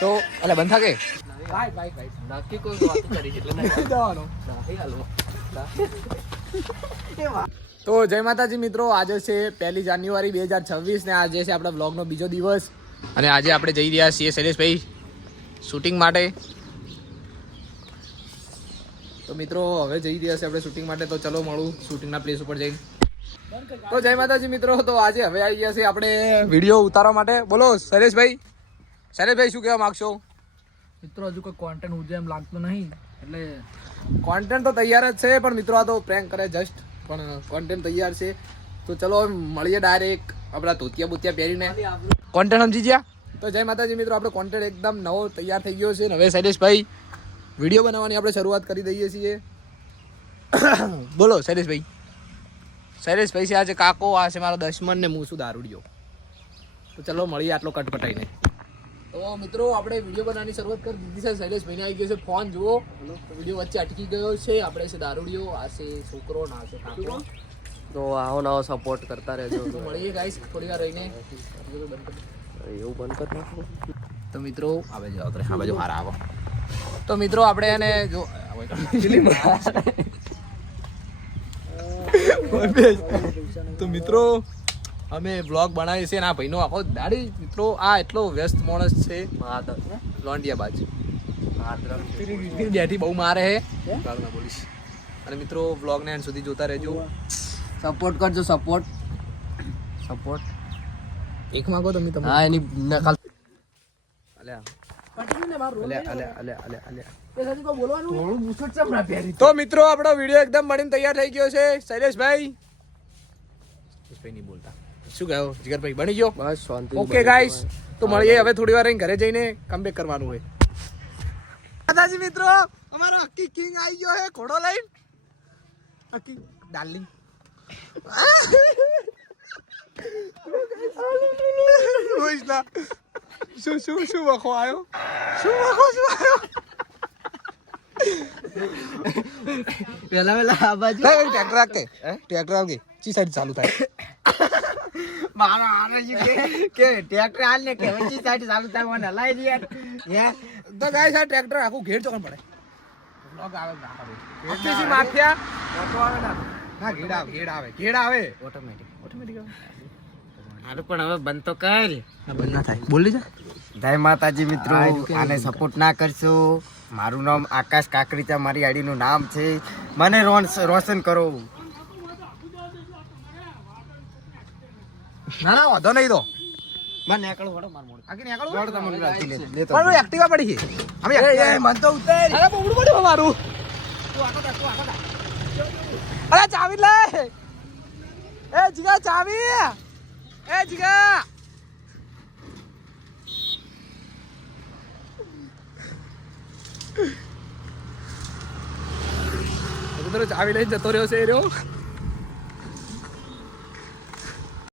તો એટલે બંધ થાકે નક્કી કોઈ વાત કરી એટલે નહીં જવાનો તો જય માતાજી મિત્રો, આજે છે 1 જાન્યુઆરી 2026 ને આજે છે આપણા વ્લોગનો બીજો દિવસ અને આજે આપણે જઈ રહ્યા છીએ શૈલેષભાઈ શૂટિંગ માટે. તો મિત્રો હવે જઈ રહ્યા છે આપણે શૂટિંગ માટે, તો ચલો મળું શૂટિંગના પ્લેસ ઉપર જઈને. તો જય માતાજી મિત્રો, તો આજે હવે આવી ગયા છે આપણે વિડીયો ઉતારવા માટે. બોલો શૈલેષભાઈ, શૈલેષભાઈ શું કહેવા માગશો? મિત્રો હજુ કોઈ કોન્ટેન્ટ ઉજે એમ લાગતું નહીં, એટલે કોન્ટેન્ટ તો તૈયાર જ છે, પણ મિત્રો આ તો પ્રેન્ક કરે જસ્ટ, પણ કોન્ટેન્ટ તૈયાર છે. તો ચલો મળીએ ડાયરેક્ટ આપણા ધોતિયા બોતિયા પહેરીને. કોન્ટેન્ટ સમજી ગયા? તો જય માતાજી મિત્રો, આપણો કોન્ટેન્ટ એકદમ નવો તૈયાર થઈ ગયો છે. હવે શૈલેષભાઈ વિડીયો બનાવવાની આપણે શરૂઆત કરી દઈએ છીએ. બોલો શૈલેષભાઈ. શૈલેષભાઈ છે આજે કાકો, આ છે મારો દશમન ને હું છું દારૂડિયો. તો ચલો મળીએ આટલો કટ પટાઈને. તો મિત્રો આપણે વિડીયો બનાવવાની શરૂઆત કરી દીધી છે. શૈલેષભાઈને આવી ગયો છે ફોન, જુઓ વિડીયો વચ્ચે અટકી ગયો છે. આપણે છે દારૂડિયો, આ છે છોકરો, ના છે કાકો. તો આવો નવો સપોર્ટ કરતા રહેજો. તો મળીએ ગાઈસ થોડી વાર રહીને. એવું બંધ કરી નાખો. તો મિત્રો આવે જાઓ આ બાજુ હારા આવો. તો મિત્રો આપણે એને જો તો મિત્રો અમે બ્લોગ બનાવીએ છીએ. આ ભાઈનો આખો દાડી મિત્રો આ એટલો વ્યસ્ત માણસ છે, લોંડિયા બાજુ બેઠી બહુ મારે છે બોલીશ. અને મિત્રો બ્લોગને એન્ડ સુધી જોતા રહેજો, સપોર્ટ કરજો. સપોર્ટ એક માંગો તમે. હા એની નકલ તો મિત્રો આપણો વિડીયો એકદમ બનીને તૈયાર થઈ ગયો છે. શૈલેષભાઈ નહીં બોલતા શું કહો જીગરભાઈ? બની ગયો? બસ શાંતિ. ઓકે ગાઈસ, તો મળીએ હવે થોડી વાર ઘરે જઈને કમબેક કરવાનું હોય. દાદાજી મિત્રો અમારો હક્કી કિંગ આવી ગયો છે ઘોડો લઈને. હક્કી ડાર્લિંગ શું વખો આવ્યો? પેલા આ બાજુ ટ્રેક્ટર રાખે, ટ્રેક્ટર આવગે ચી સાઈડ ચાલુ થાય? મારો આને કે ટ્રેક્ટર હાલ ને કે વચ્ચે સાઈડ ચાલુ થાય મને હલાઈ દે યાર. તો ગાઈસ આ ટ્રેક્ટર આખું ઘેર ચોકન પડે. વ્લોગ આવે ના આવે. કેટલી માફિયા ઓટો આવે ના? હા ઘેડ આવે ઓટોમેટિક આવે. હારું પણ હવે બંધ તો કર. બંધ ના થાય. બોલી જા. જય માતાજી મિત્રો, આને સપોર્ટ ના કરશો. મારું નામ આકાશ કાકરીચા, મારી આઈડીનું નામ છે. મને રોશન કરો. ના વાંધો નહીં. તો મને નીકળો વડો માર મોડ. આખી નીકળો વડો તમને લેતો. પણ એક્ટિવા પડી છે. અમે મન તો ઉતાર. અરે બહુ પડ્યું મારું. અરે ચાવી લે. એ જીગા ચાવી. એ જીગા ચાવી લઈને જતો રહ્યો છે એ રહ્યો.